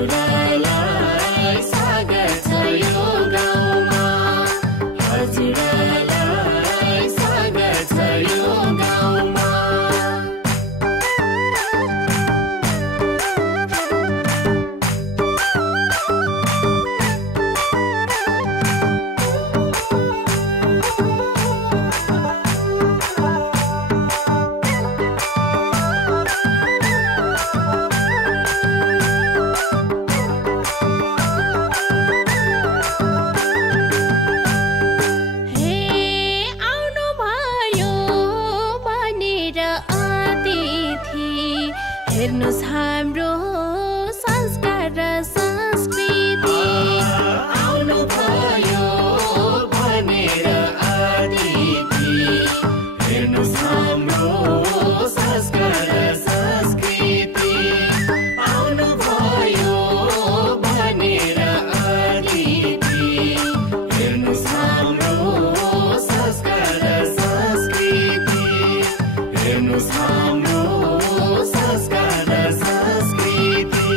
हजुरलाई स्वागत छ यो गाउँमा हजुरलाई स्वागत छ यो गाउँमा हेर्नुस् हाम्रो संस्कार र संस्कृति आउनु भयो भनेर अतिथि हेर्नुस् हाम्रो संस्कार र संस्कृति आउनु भयो भनेर अतिथि हेर्नुस् हाम्रो संस्कार र संस्कृति हेर्नुस् हाम्रो संस्कार र संस्कृति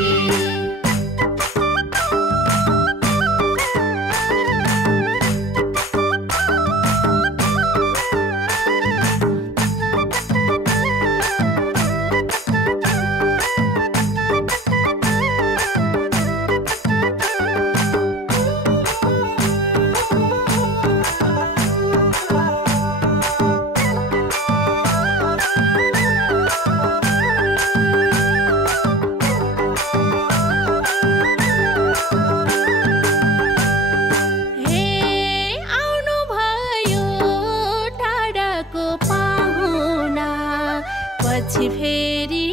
पछि फेरि